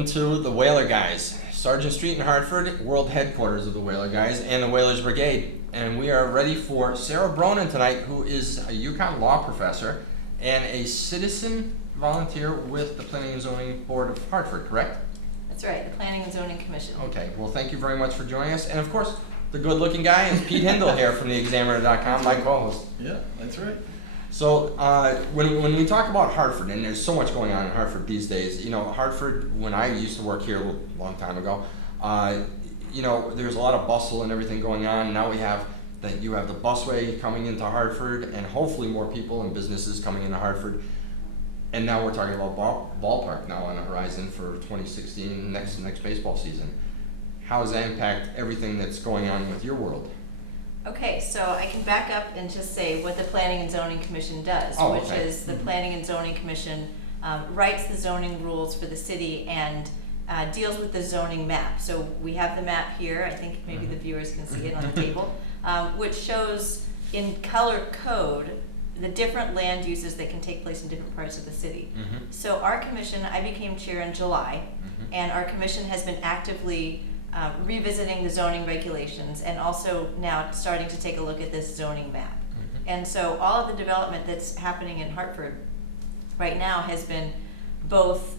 Welcome to the Whaler Guys, Sargent Street in Hartford, world headquarters of the Whaler Guys and the Whalers Brigade. And we are ready for Sara Bronin tonight, who is a UConn law professor and a citizen volunteer with the Planning and Zoning Board of Hartford, correct? That's right, the Planning and Zoning Commission. Okay, well thank you very much for joining us. And of course, the good-looking guy is Pete Hindle here from theexaminer.com, my co-host. Yeah, that's right. So when we talk about Hartford, and there's so much going on in Hartford these days, you know, Hartford, when I used to work here a long time ago, you know, there's a lot of bustle and everything going on. Now you have the busway coming into Hartford, and hopefully more people and businesses coming into Hartford. And now we're talking about ballpark now on the horizon for 2016, next baseball season. How does that impact everything that's going on with your world? Okay, so I can back up and just say what the Planning and Zoning Commission does, which is the Planning and Zoning Commission writes the zoning rules for the city and deals with the zoning map. So we have the map here, I think maybe the viewers can see it on the table, which shows in color code the different land uses that can take place in different parts of the city. So our commission, I became chair in July, and our commission has been actively revisiting the zoning regulations and also now starting to take a look at this zoning map. And so all of the development that's happening in Hartford right now has been both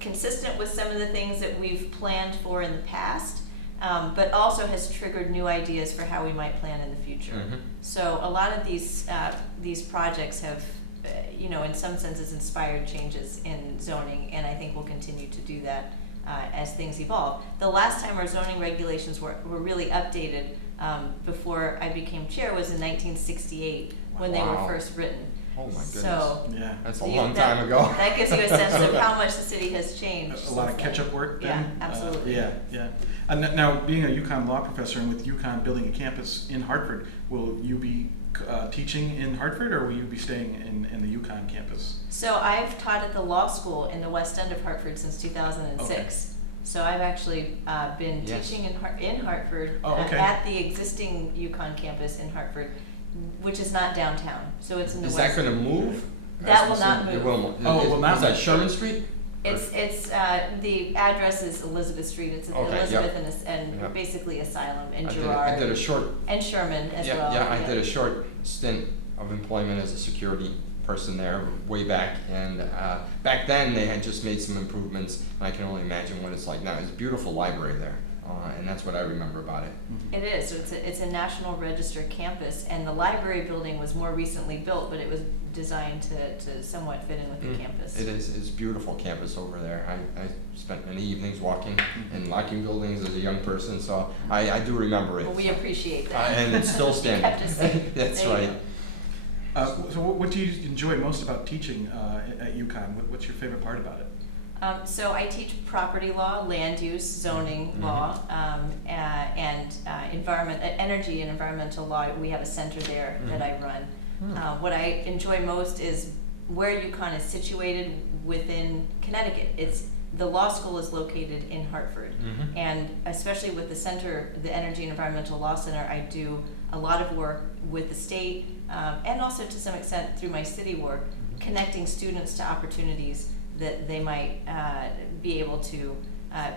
consistent with some of the things that we've planned for in the past, but also has triggered new ideas for how we might plan in the future. So a lot of these projects have in some senses inspired changes in zoning, and I think we'll continue to do that as things evolve. The last time our zoning regulations were really updated before I became chair was in 1968 when they were first written. Oh my goodness. So yeah, that's a long time ago. That gives you a sense of how much the city has changed. A lot of catch-up work then? Yeah, absolutely. Yeah. And now, being a UConn law professor and with UConn building a campus in Hartford, will you be teaching in Hartford, or will you be staying in the UConn campus? So I've taught at the law school in the West End of Hartford since 2006. Okay. So I've actually been teaching in Hartford at the existing UConn campus in Hartford, which is not downtown. So it's in the West. Is that going to move? That will not move. It will. Oh, well, not. Is that Sherman Street? It's the address is Elizabeth Street. It's Elizabeth and basically Asylum and Girard. I did a short. And Sherman as well. Yeah, I did a short stint of employment as a security person there way back, and back then they had just made some improvements, and I can only imagine what it's like now. It's a beautiful library there, and that's what I remember about it. It is. So it's a National Register campus, and the library building was more recently built, but it was designed to somewhat fit in with the campus. It is. It's a beautiful campus over there. I spent many evenings walking in locking buildings as a young person, so I do remember it. Well, we appreciate that. And it's still standing. You kept us safe. That's right. So what do you enjoy most about teaching at UConn? What's your favorite part about it? So I teach property law, land use, zoning law, and energy and environmental law. We have a center there that I run. What I enjoy most is where UConn is situated within Connecticut. The law school is located in Hartford, and especially with the center, the Energy and Environmental Law Center, I do a lot of work with the state, and also to some extent through my city work, connecting students to opportunities that they might be able to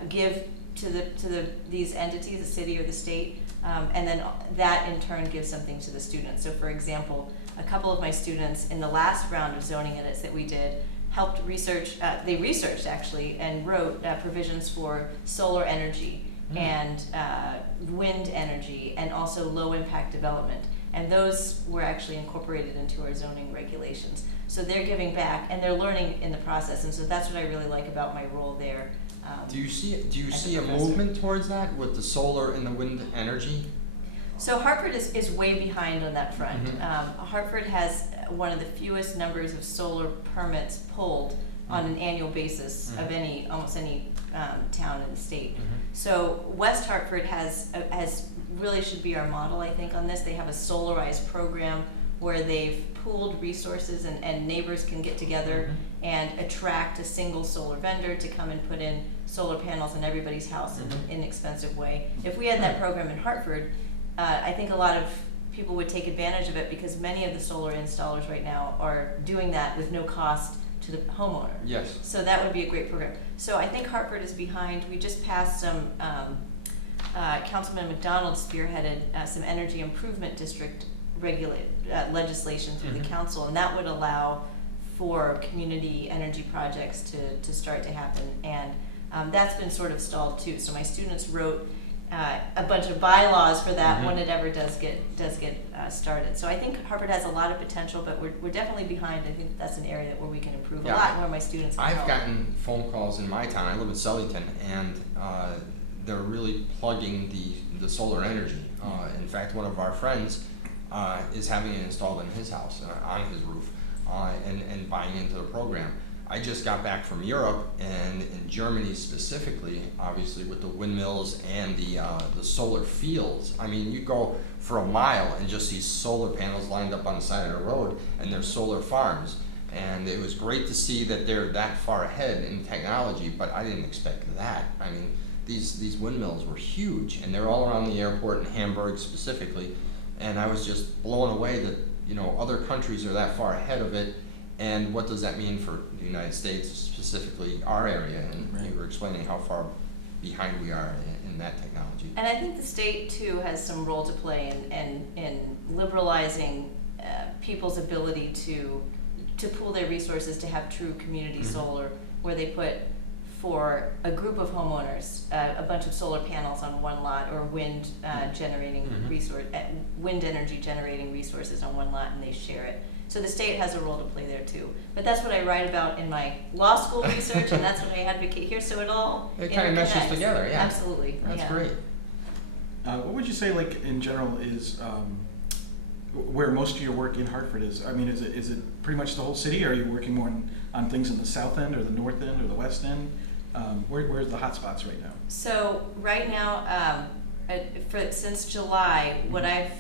give to these entities, the city or the state, and then that in turn gives something to the students. So for example, a couple of my students in the last round of zoning edits that we did helped research, they researched actually and wrote provisions for solar energy and wind energy and also low impact development. And those were actually incorporated into our zoning regulations. So they're giving back and they're learning in the process, and so that's what I really like about my role there. Do you see a movement towards that with the solar and the wind energy? So Hartford is way behind on that front. Hartford has one of the fewest numbers of solar permits pulled on an annual basis of almost any town in the state. So West Hartford has really should be our model, I think, on this. They have a solarized program where they've pooled resources and neighbors can get together and attract a single solar vendor to come and put in solar panels in everybody's house in an inexpensive way. If we had that program in Hartford, I think a lot of people would take advantage of it because many of the solar installers right now are doing that with no cost to the homeowner. Yes. So that would be a great program. So I think Hartford is behind. We just passed some, Councilman McDonald spearheaded some energy improvement district legislation through the council, and that would allow for community energy projects to start to happen. And that's been sort of stalled too. So my students wrote a bunch of bylaws for that when it ever does get started. So I think Harvard has a lot of potential, but we're definitely behind. I think that's an area where we can improve a lot, where my students can help. I've gotten phone calls in my town. I live in Sullyton, and they're really plugging the solar energy. In fact, one of our friends is having it installed in his house, on his roof, and buying into the program. I just got back from Europe, and in Germany specifically, obviously with the windmills and the solar fields. I mean, you go for a mile and just see solar panels lined up on the side of the road, and there's solar farms. And it was great to see that they're that far ahead in technology, but I didn't expect that. I mean, these windmills were huge, and they're all around the airport in Hamburg specifically. And I was just blown away that, you know, other countries are that far ahead of it. And what does that mean for the United States, specifically our area? And you were explaining how far behind we are in that technology. And I think the state too has some role to play in liberalizing people's ability to pool their resources to have true community solar, where they put for a group of homeowners a bunch of solar panels on one lot, or wind generating wind energy generating resources on one lot, and they share it. So the state has a role to play there too. But that's what I write about in my law school research, and that's what I advocate here. So it kind of meshes together, yeah. Absolutely. That's great. What would you say, like in general, is where most of your work in Hartford is? I mean, is it pretty much the whole city, or are you working more on things in the south end, or the north end, or the west end? Where's the hot spots right now? So right now, since July, what I've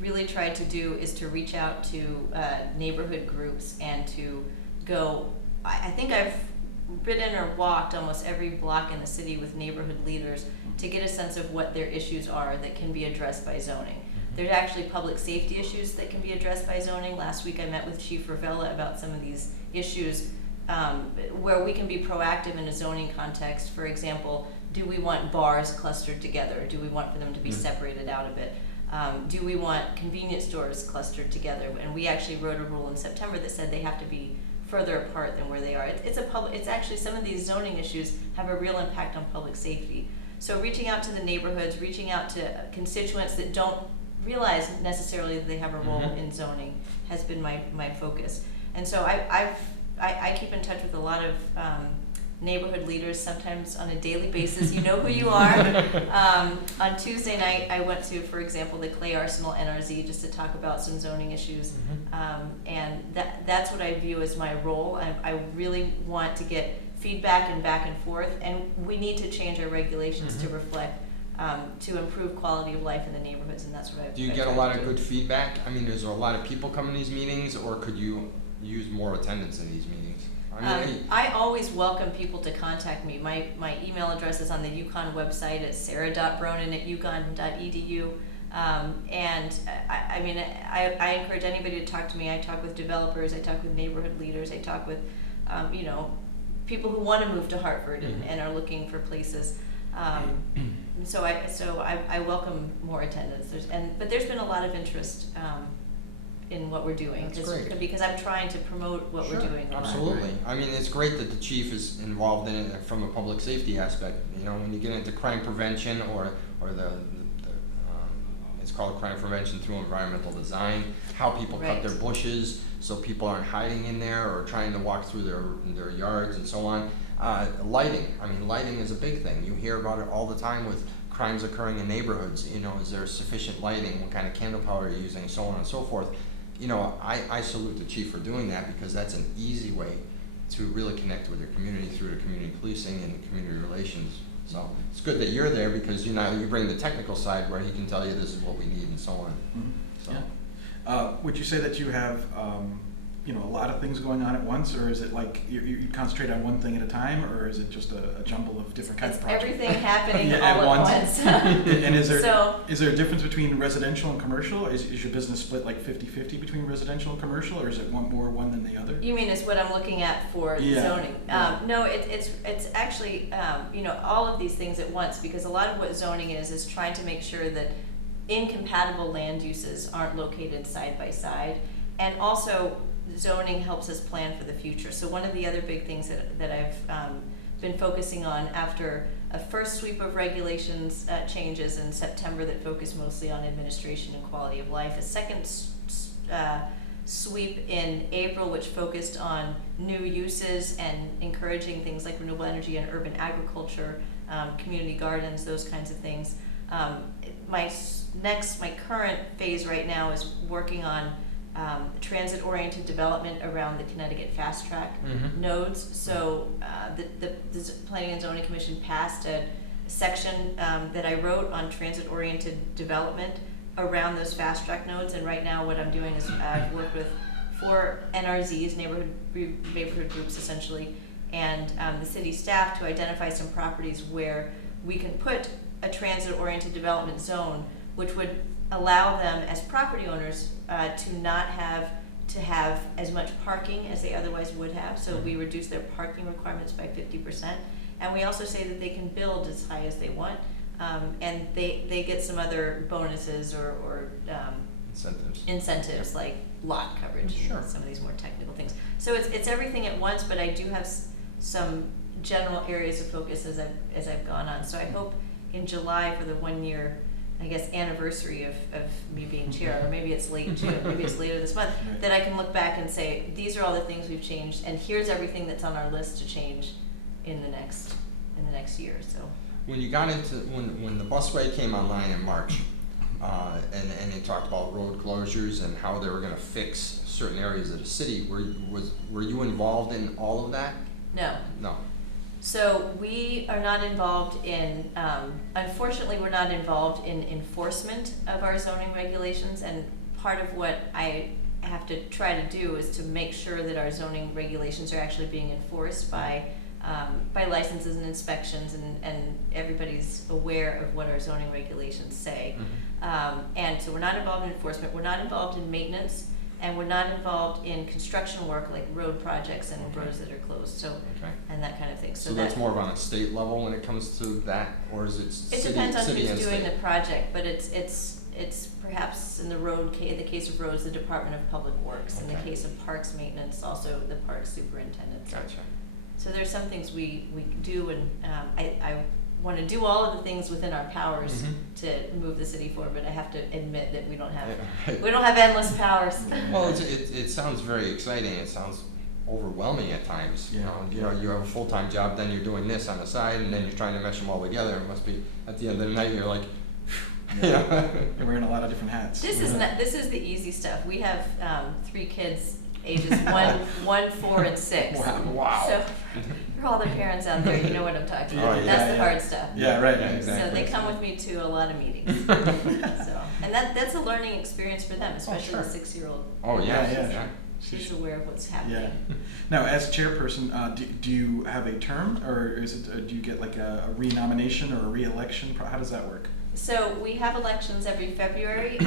really tried to do is to reach out to neighborhood groups and to go. I think I've ridden or walked almost every block in the city with neighborhood leaders to get a sense of what their issues are that can be addressed by zoning. There's actually public safety issues that can be addressed by zoning. Last week I met with Chief Ravella about some of these issues where we can be proactive in a zoning context. For example, do we want bars clustered together? Do we want for them to be separated out a bit? Do we want convenience stores clustered together? And we actually wrote a rule in September that said they have to be further apart than where they are. It's actually, some of these zoning issues have a real impact on public safety. So reaching out to the neighborhoods, reaching out to constituents that don't realize necessarily that they have a role in zoning has been my focus. And so I keep in touch with a lot of neighborhood leaders, sometimes on a daily basis. You know who you are. On Tuesday night, I went to, for example, the Clay Arsenal NRZ just to talk about some zoning issues. And that's what I view as my role. I really want to get feedback and back and forth, and we need to change our regulations to reflect, to improve quality of life in the neighborhoods, and that's what I've. Do you get a lot of good feedback? I mean, is there a lot of people come to these meetings, or could you use more attendance in these meetings? I always welcome people to contact me. My email address is on the UConn website at sara.bronin@uconn.edu. And I mean, I encourage anybody to talk to me. I talk with developers, I talk with neighborhood leaders, I talk with, people who want to move to Hartford and are looking for places. So I welcome more attendance. But there's been a lot of interest in what we're doing, because I'm trying to promote what we're doing. Absolutely. I mean, it's great that the chief is involved in it from a public safety aspect. You know, when you get into crime prevention or it's called crime prevention through environmental design, how people cut their bushes so people aren't hiding in there or trying to walk through their yards and so on. Lighting. I mean, lighting is a big thing. You hear about it all the time with crimes occurring in neighborhoods. You know, is there sufficient lighting? What kind of candle power are you using? So on and so forth. You know, I salute the chief for doing that, because that's an easy way to really connect with your community through the community policing and community relations. So it's good that you're there, because you bring the technical side where he can tell you this is what we need and so on. So. Yeah. Would you say that you have, a lot of things going on at once, or is it like you concentrate on one thing at a time, or is it just a jumble of different kinds of projects? Everything happening Yeah, all at once. And is there So- is there a difference between residential and commercial? Is your business split like 50-50 between residential and commercial, or is it one than the other? You mean is what I'm looking at for Yeah, zoning? yeah. No, it's actually all of these things at once, because a lot of what zoning is trying to make sure that incompatible land uses aren't located side by side, and also zoning helps us plan for the future. So one of the other big things that I've been focusing on after a first sweep of regulations changes in September that focused mostly on administration and quality of life, a second sweep in April which focused on new uses and encouraging things like renewable energy and urban agriculture, community gardens, those kinds of things. My current phase right now is working on transit-oriented development around the Connecticut fast track nodes. So the Planning and Zoning Commission passed a section that I wrote on transit-oriented development around those fast track nodes, and right now what I'm doing is I've worked with 4 NRZs, neighborhood groups essentially, and the city staff to identify some properties where we can put a transit-oriented development zone, which would allow them as property owners to not have to have as much parking as they otherwise would have. So we reduce their parking requirements by 50%. And we also say that they can build as high as they want. And they get some other bonuses or incentives like lot coverage and some of these more technical things. So it's everything at once, but I do have some general areas of focus as I've gone on. So I hope in July, for the 1 year, I guess, anniversary of me being chair, or maybe it's late June, maybe it's later this month, Right. that I can look back and say, these are all the things we've changed, and here's everything that's on our list to change in the next year. So When you got into, when the busway came online in March, and they talked about road closures and how they were gonna fix certain areas of the city, were you involved in all of that? no. No. So we are not involved in, unfortunately, we're not involved in enforcement of our zoning regulations, and part of what I have to try to do is to make sure that our zoning regulations are actually being enforced by licenses and inspections, and everybody's aware of what our zoning regulations say. And so we're not involved in enforcement, we're not involved in maintenance, and we're not involved in construction work like road projects and roads that are closed, so, and that kind of thing. So that's more of on a state level when it comes to that, or is it city, it depends on city who's and doing state? the project, but it's perhaps in the case of roads, the Department of Public Works. In the case of parks maintenance, also the park superintendent. Gotcha. So there's some things we do, and I want to do all of the things within our powers to move the city forward, but I have to admit that we don't have endless powers. Well, it sounds very exciting. It sounds overwhelming at times. You know, you have a full-time job, then you're doing this on the side, and then you're trying to mesh them all together. It must be at the end of the night you're like, You're wearing a lot of different hats. This is the easy stuff. We have 3 kids, ages 1, 4, and 6. Wow. So for all the parents out there, you know what I'm talking about. Oh, That's the hard stuff. Yeah, right. Yeah, exactly. So they come with me to a lot of meetings. And that's a learning experience for them, especially the 6-year-old. Oh yeah, Yeah. She's aware of what's happening. Yeah. Now, as chairperson, do you have a term, or is it do you get like a renomination or a re-election? How does that work? So we have elections every February,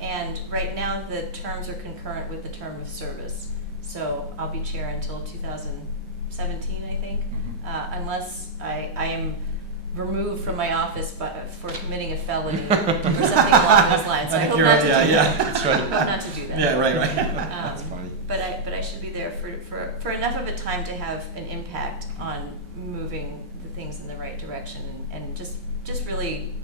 and right now the terms are concurrent with the term of service. So I'll be chair until 2017, I think, unless I am removed from my office for committing a felony or something along those lines. So I hope not to do that. That's right. I hope not to do that. Yeah, right. That's funny. But I should be there for enough of a time to have an impact on moving the things in the right direction, and just really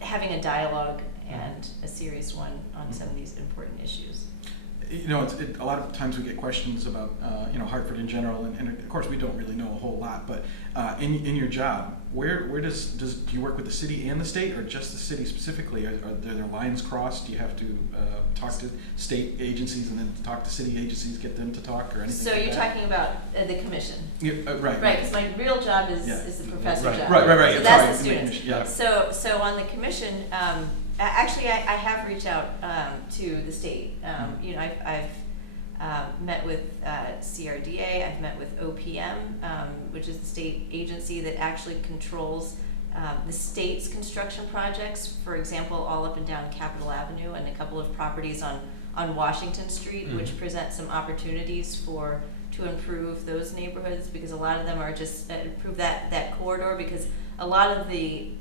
having a dialogue and a serious one on some of these important issues. You know, a lot of times we get questions about, Hartford in general, and of course we don't really know a whole lot, but in your job, where do you work with the city and the state, or just the city specifically? Are there lines crossed? Do you have to talk to state agencies and then talk to city agencies, get them to talk, or anything So like you're that? talking about the commission? Yeah, right. Right, because my real job is the professor job. Right. So Sorry, that's the students. Yeah. So on the commission, actually I have reached out to the state. met with CRDA, I've met with OPM, which is the state agency that actually controls the state's construction projects, for example, all up and down Capitol Avenue and a couple of properties on Washington Street, which present some opportunities to improve those neighborhoods, because a lot of them are just improve that corridor, because a lot of the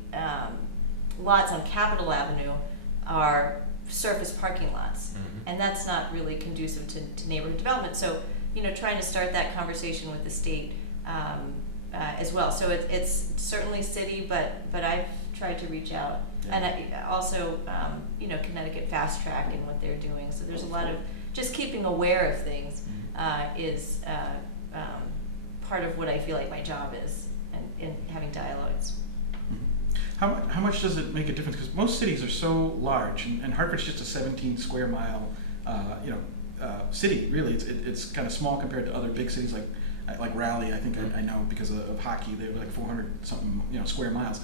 lots on Capitol Avenue are surface parking lots, and that's not really conducive to neighborhood development. So, trying to start that conversation with the state as well. So it's certainly city, but I've tried to reach out, and I also, Connecticut fast tracking what they're doing. So there's a lot of just keeping aware of things is part of what I feel like my job is, and in having dialogues. How much does it make a difference? Because most cities are so large, and Hartford's just a 17 square mile, city. Really, it's kind of small compared to other big cities like Raleigh. I think I know because of hockey. They're like 400 something square miles.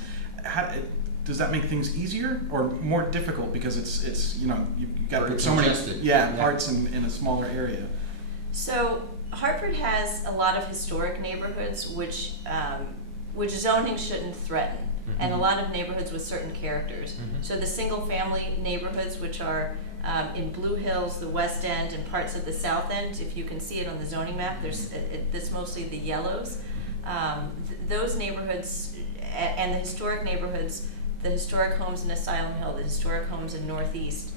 Does that make things easier or more difficult because it's you've got to put so many parts in a smaller area? So Hartford has a lot of historic neighborhoods which zoning shouldn't threaten, and a lot of neighborhoods with certain characters. So the single family neighborhoods, which are in Blue Hills, the West End, and parts of the South End, if you can see it on the zoning map, that's mostly the yellows. Those neighborhoods and the historic neighborhoods, the historic homes in Asylum Hill, the historic homes in Northeast.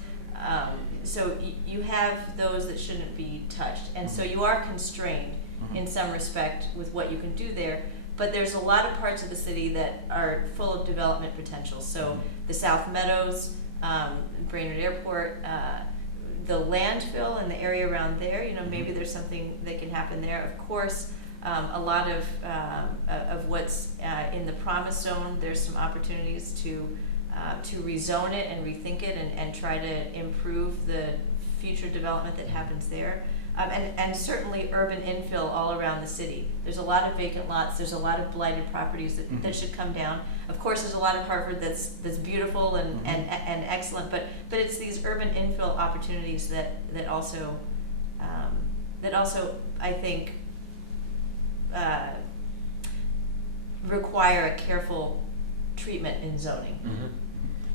So you have those that shouldn't be touched, and so you are constrained in some respect with what you can do there. But there's a lot of parts of the city that are full of development potential. So the South Meadows, Brainerd Airport, the landfill and the area around there, maybe there's something that can happen there. Of course, a lot of what's in the Promise Zone, there's some opportunities to rezone it and rethink it and try to improve the future development that happens there. And certainly urban infill all around the city. There's a lot of vacant lots. There's a lot of blighted properties that should come down. Of course, there's a lot of Hartford that's beautiful and excellent, but it's these urban infill opportunities that also I think require a careful treatment in zoning.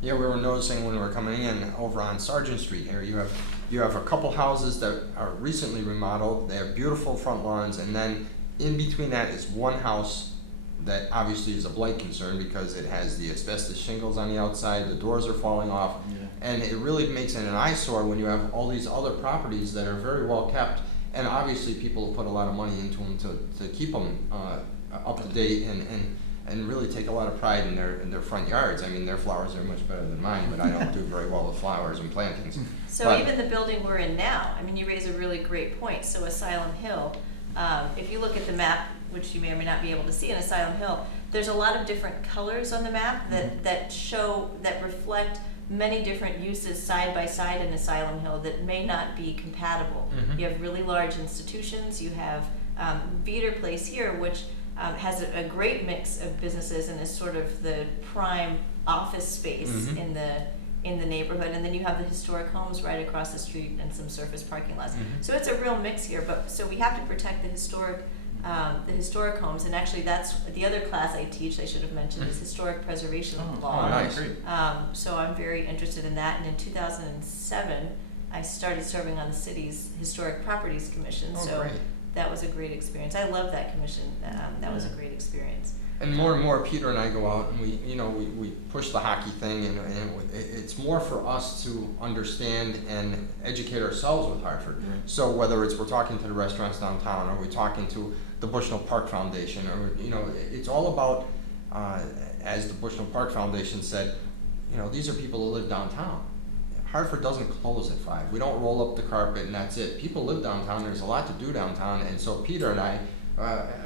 Yeah, we were noticing when we were coming in over on Sargent Street here, you have a couple houses that are recently remodeled. They have beautiful front lawns, and then in between that is one house that obviously is a blight concern because it has the asbestos shingles on the outside, the doors are falling off, and it really makes it an eyesore when you have all these other properties that are very well kept, and obviously people have put a lot of money into them to keep them up to date and really take a lot of pride in their front yards. I mean, their flowers are much better than mine, but I don't do very well with flowers and plantings. So even the building we're in now, I mean, you raise a really great point. So Asylum Hill, if you look at the map, which you may or may not be able to see in Asylum Hill, there's a lot of different colors on the map that reflect many different uses side by side in Asylum Hill that may not be compatible. You have really large institutions. You have Beater Place here, which has a great mix of businesses and is sort of the prime office space in the neighborhood, and then you have the historic homes right across the street and some surface parking lots. So it's a real mix here. But so we have to protect the historic homes, and actually that's the other class I teach. I should have mentioned is historic preservation law. Oh, nice. So I'm very interested in that. And in 2007, I started serving on the city's historic properties commission. Great. That was a great experience. I love that commission. That was a great experience. And more, Peter and I go out and we push the hockey thing, and it's more for us to understand and educate ourselves with Hartford. So whether we're talking to the restaurants downtown, or we're talking to the Bushnell Park Foundation, or it's all about, as the Bushnell Park Foundation said, these are people who live downtown. Hartford doesn't close at 5. We don't roll up the carpet and that's it. People live downtown. There's a lot to do downtown, and so Peter and I,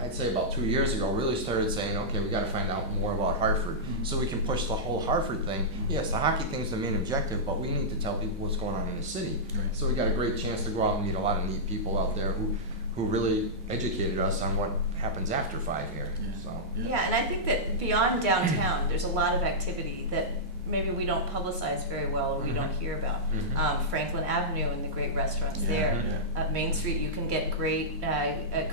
I'd say about 2 years ago, really started saying, okay, we got to find out more about Hartford so we can push the whole Hartford thing. Yes, the hockey thing's the main objective, but we need to tell people what's going on in the city. So we got a great chance to go out and meet a lot of neat people out there who really educated us on what happens after 5 here. So yeah, and I think that beyond downtown, there's a lot of activity that maybe we don't publicize very well or we don't hear about. Franklin Avenue and the great restaurants Yeah, there. yeah. Main Street, you can get great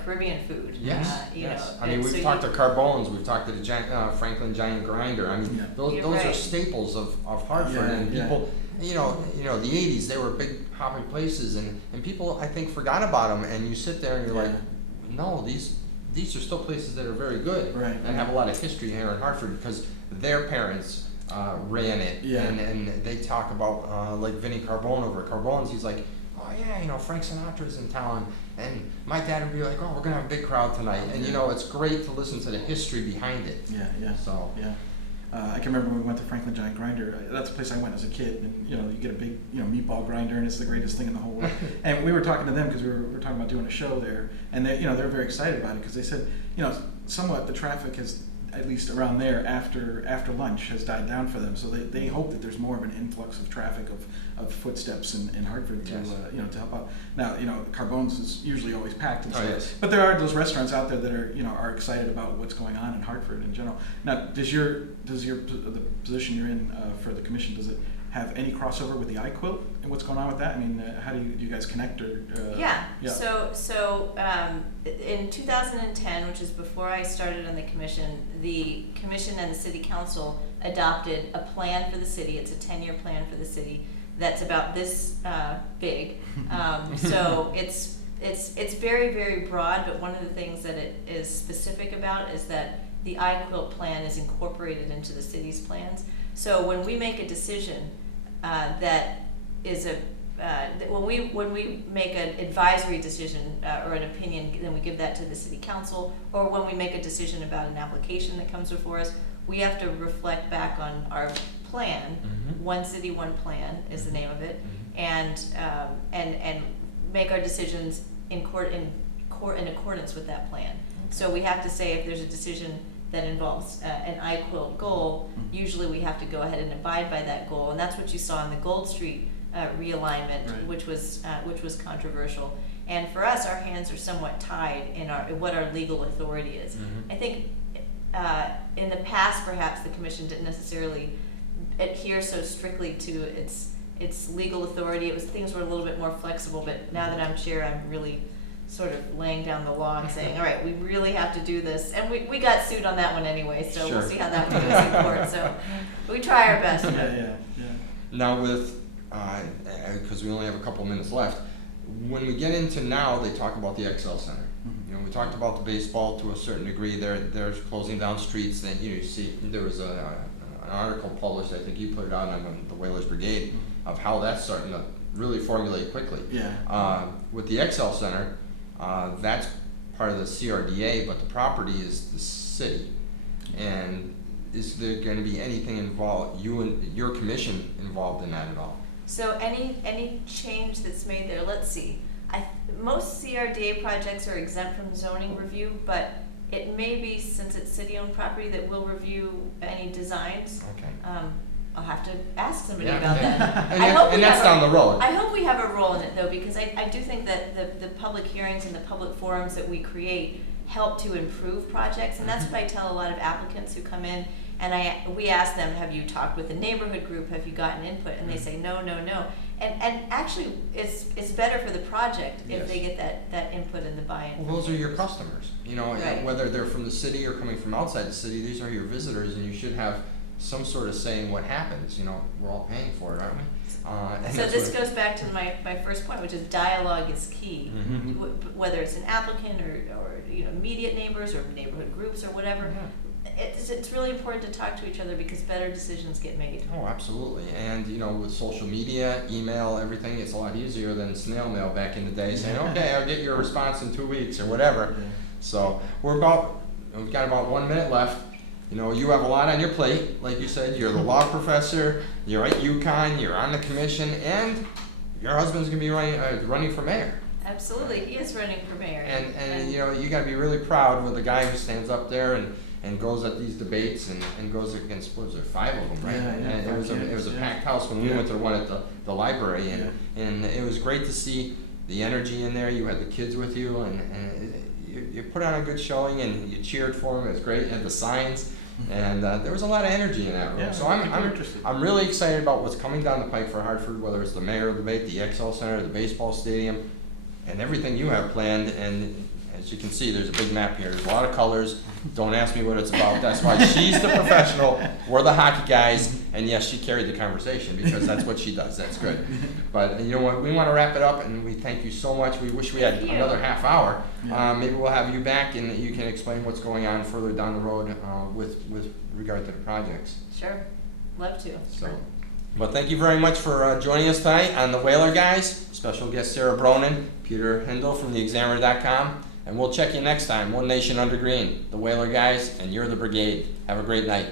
Caribbean food. Yes, You yes. know, I mean, and we've so talked to Carbones, we've talked to the Franklin Giant Grinder. I mean, Yeah. those You're are right. staples of Hartford, Yeah, and yeah. people, you know, the '80s they were big hopping places, and people I think forgot about them. And you sit there and you're Yeah. like, no, these are still places that are very good Right. and have a lot of history here in Hartford because their parents ran it, Yeah. and they talk about like Vinny Carbone over at Carbone's. He's like, oh yeah, you know, Frank Sinatra's in town, and my dad would be like, oh, we're gonna have a big crowd tonight, and you know, it's great to listen to the history behind it. Yeah, yeah. So Yeah. I can remember when we went to Franklin Giant Grinder. That's a place I went as a kid, and you know, you get a big, you know, meatball grinder, and it's the greatest thing in the whole world. And we were talking to them because we were talking about doing a show there, and they, you know, they're very excited about it because they said, you know, somewhat the traffic has, at least around there after lunch, has died down for them. So they hope that there's more of an influx of traffic of footsteps in Hartford to Yes. you know, to help out. Now, you know, Carbone's is usually always packed and Oh, stuff, yes. but there are those restaurants out there that are, you know, are excited about what's going on in Hartford in general. Now, does the position you're in for the commission, does it have any crossover with the iQuilt and what's going on with that? I mean, how do you guys connect or? Yeah. Yeah. So in 2010, which is before I started on the commission and the city council adopted a plan for the city. It's a 10-year plan for the city that's about this big. So it's very, very broad, but one of the things that it is specific about is that the iQuilt plan is incorporated into the city's plans. So when we make a decision that is when we make an advisory decision or an opinion, then we give that to the city council, or when we make a decision about an application that comes before us, we have to reflect back on our plan. One City, One Plan is the name of it, and make our decisions in accordance with that plan. So we have to say if there's a decision that involves an iQuilt goal, usually we have to go ahead and abide by that goal, and that's what you saw in the Gold Street realignment, Right. which was controversial. And for us, our hands are somewhat tied in what our legal authority is. I think in the past, perhaps the commission didn't necessarily adhere so strictly to its legal authority. Things were a little bit more flexible, but now that I'm chair, I'm really sort of laying down the law and saying, all right, we really have to do this. And we got sued on that one anyway, so Sure. we'll see how that one goes in court. So we try our best. Yeah. now with because we only have a couple minutes left, when we get into now, they talk about the XL Center. You know, we talked about the baseball to a certain degree. They're closing down streets. And you see, there was an article published. I think you put it out on the Whalers Brigade of how that's starting to really formulate quickly. Yeah. With the XL Center, that's part of the CRDA, but the property is the city. And is there going to be anything involved, you and your commission involved in that at all? So any change that's made there, let's see. Most CRDA projects are exempt from zoning review, but it may be, since it's city-owned property, that we'll review any designs. Okay. I'll have to ask somebody Yeah, about yeah. that. And that's down the road. I hope we have a role in it, though, because I do think that the public hearings and the public forums that we create help to improve projects, and that's what I tell a lot of applicants who come in, and we ask them, have you talked with the neighborhood group, have you gotten input, and they say no. And actually, it's better for the project if Yes. they get that input and the buy-in. Well, those are your customers, you know, Right. whether they're from the city or coming from outside the city, these are your visitors, and you should have some sort of say in what happens. You know, we're all paying for it, aren't we? And So that's this what- goes back to my first point, which is dialogue is key. Whether it's an applicant or you know, immediate neighbors or neighborhood groups or whatever, it's really important to talk to each other because better decisions get made. Oh, absolutely. And, you know, with social media, email, everything, it's a lot easier than snail mail back in the day saying, okay, I'll get your response in 2 weeks or whatever. Yeah. So we've got about 1 minute left. You know, you have a lot on your plate. Like you said, you're the law professor, you're at UConn, you're on the commission, and your husband's going to be running for mayor. Absolutely, he is running for mayor. And you know, you got to be really proud with the guy who stands up there and goes at these debates and goes against, what was there, 5 of them, right? Yeah, And it was a yeah. packed house when we went to the one at the library, and it was great to see the energy in there. You had the kids with you, and you put on a good showing, and you cheered for him. It was great. You had the signs. and there was a lot of energy in that room. Yeah, So people are interested. I'm really excited about what's coming down the pike for Hartford, whether it's the mayor debate, the XL Center, the baseball stadium, and everything you have planned. And as you can see, there's a big map here. There's a lot of colors. Don't ask me what it's about. That's why she's the professional. We're the hockey guys. And yes, she carried the conversation because that's what she does. That's good. But you know what? We want to wrap it up, and we thank you so much. We wish we had Thank you. another half hour. Yeah. Maybe we'll have you back, and you can explain what's going on further down the road with regard to the projects. Sure, love to. So, well, thank you very much for joining us tonight on the Whaler Guys. Special guest Sara Bronin, Peter Hindle from theexaminer.com. And we'll check you next time. One Nation Under Green, the Whaler Guys, and you're the brigade. Have a great night.